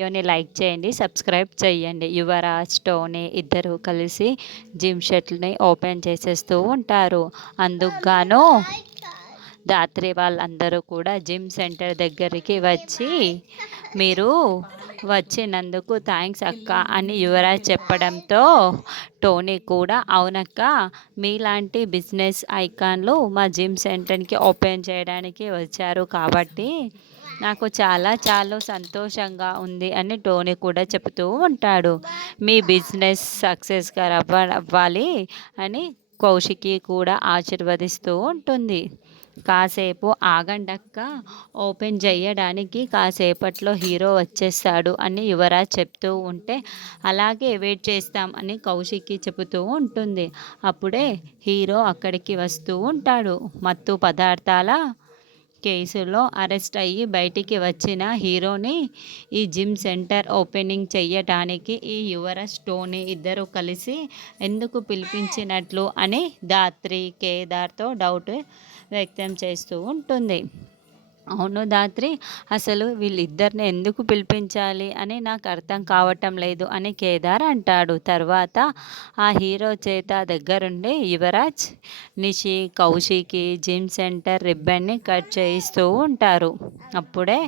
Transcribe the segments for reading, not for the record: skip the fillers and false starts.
వీడియోని లైక్ చేయండి, సబ్స్క్రైబ్ చేయండి. యువరాజ్, టోనీ ఇద్దరు కలిసి జిమ్ షెడ్యూల్ని ఓపెన్ చేసేస్తూ ఉంటారు. అందుకు గాను రాత్రి వాళ్ళందరూ కూడా జిమ్ సెంటర్ దగ్గరికి వచ్చి మీరు వచ్చినందుకు థ్యాంక్స్ అక్క అని యువరాజ్ చెప్పడంతో టోనీ కూడా అవునక్క, మీలాంటి బిజినెస్ ఐకాన్లు మా జిమ్ సెంటర్కి ఓపెన్ చేయడానికి వచ్చారు కాబట్టి నాకు చాలా సంతోషంగా ఉంది అని టోనీ కూడా చెప్తూ ఉంటాడు. మీ బిజినెస్ సక్సెస్గా అవ్వాలి అని కౌశికి కూడా ఆశీర్వదిస్తూ ఉంటుంది. కాసేపు ఆగండక్క, ఓపెన్ చేయడానికి కాసేపట్లో హీరో వచ్చేస్తాడు అని యువరాజ్ చెప్తూ ఉంటే అలాగే వెయిట్ చేస్తాం అని కౌశికి చెబుతూ ఉంటుంది. అప్పుడే హీరో అక్కడికి వస్తూ ఉంటాడు. మత్తు పదార్థాల కేసులో అరెస్ట్ అయ్యి బయటికి వచ్చిన హీరోని ఈ జిమ్ సెంటర్ ఓపెనింగ్ చెయ్యటానికి ఈ యువరాజ్, టోనీ ఇద్దరు కలిసి ఎందుకు పిలిపించినట్లు అని ధాత్రి కేదార్తో డౌట్ వ్యక్తం చేస్తూ ఉంటుంది. అవును ధాత్రి, అసలు వీళ్ళిద్దరిని ఎందుకు పిలిపించాలి అని నాకు అర్థం కావటం లేదు అని కేదార్ అంటాడు. తర్వాత ఆ హీరో చేత దగ్గరుండి యువరాజ్, నిషి, కౌశికి జిమ్ సెంటర్ రిబ్బన్ని కట్ చేయిస్తూ ఉంటారు. అప్పుడే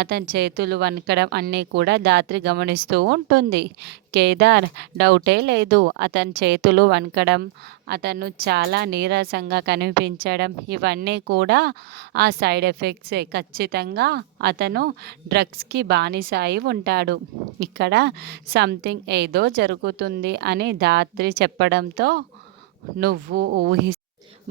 అతని చేతులు వణకడం అన్నీ కూడా ధాత్రి గమనిస్తూ ఉంటుంది. కేదార్ డౌటే లేదు, అతని చేతులు వణకడం, అతను చాలా నీరసంగా కనిపించడం ఇవన్నీ కూడా ఆ సైడ్ ఎఫెక్ట్సే. ఖచ్చితంగా అతను డ్రగ్స్కి బానిస అయి ఉంటాడు. ఇక్కడ సంథింగ్ ఏదో జరుగుతుంది అని ధాత్రి చెప్పడంతో నువ్వు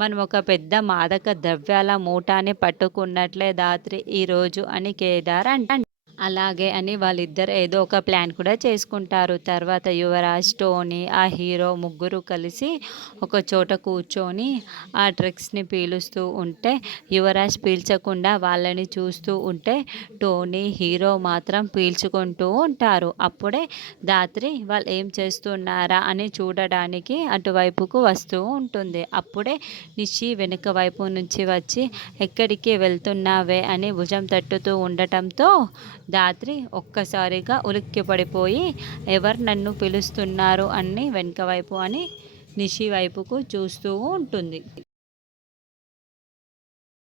మనం ఒక పెద్ద మాదక ద్రవ్యాల మూటాన్ని పట్టుకున్నట్లే ధాత్రి ఈరోజు అని కేదార్ అంటాడు. అలాగే అని వాళ్ళిద్దరు ఏదో ఒక ప్లాన్ కూడా చేసుకుంటారు. తర్వాత యువరాజ్, టోనీ, ఆ హీరో ముగ్గురు కలిసి ఒక చోట కూర్చొని ఆ డ్రగ్స్ని పీలుస్తూ ఉంటే యువరాజ్ పీల్చకుండా వాళ్ళని చూస్తూ ఉంటే టోనీ, హీరో మాత్రం పీల్చుకుంటూ ఉంటారు. అప్పుడే ధాత్రి వాళ్ళు ఏం చేస్తున్నారా అని చూడడానికి అటువైపుకు వస్తూ ఉంటుంది. అప్పుడే నిషి వెనుక వైపు నుంచి వచ్చి ఎక్కడికి వెళ్తున్నావే అని భుజం తట్టుతూ ఉండటంతో ధాత్రి ఒక్కసారిగా ఉలిక్కి పడిపోయి ఎవరు నన్ను పిలుస్తున్నారు అని వెనుక వైపు అని నిషి వైపుకు చూస్తూ ఉంటుంది.